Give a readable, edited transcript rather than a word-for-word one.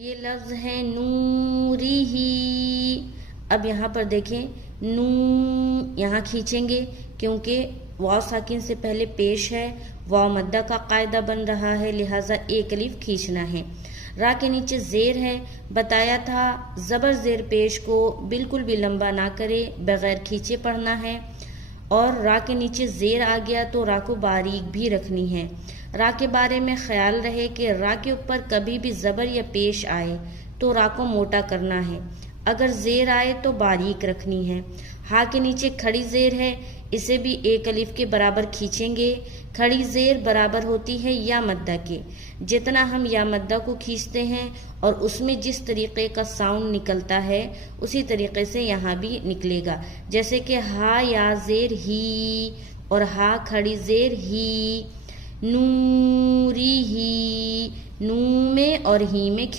یہ لفظ ہے نوری ہی. اب یہاں پر دیکھیں نو یہاں کھینچیں گے کیونکہ واو ساکن سے پہلے پیش ہے، واو مدہ کا قاعدہ بن رہا ہے، لہٰذا ایک الف کھینچنا ہے. را کے نیچے زیر ہے، بتایا تھا زبر زیر پیش کو بالکل بھی لمبا نہ کرے، بغیر کھینچے پڑھنا ہے. اور را کے نیچے زیر آ گیا تو را کو باریک بھی رکھنی ہے. را کے بارے میں خیال رہے کہ را کے اوپر کبھی بھی زبر یا پیش آئے تو را کو موٹا کرنا ہے، اگر زیر آئے تو باریک رکھنی ہے. ہا کے نیچے کھڑی زیر ہے، اسے بھی ایک الف کے برابر کھینچیں گے. کھڑی زیر برابر ہوتی ہے یا مدہ کے، جتنا ہم یا مدہ کو کھینچتے ہیں اور اس میں جس طریقے کا ساؤنڈ نکلتا ہے اسی طریقے سے یہاں بھی نکلے گا. جیسے کہ ہا یا زیر ہی اور ہا کھڑی زیر ہی. نوری ہی، نو میں اور ہی میں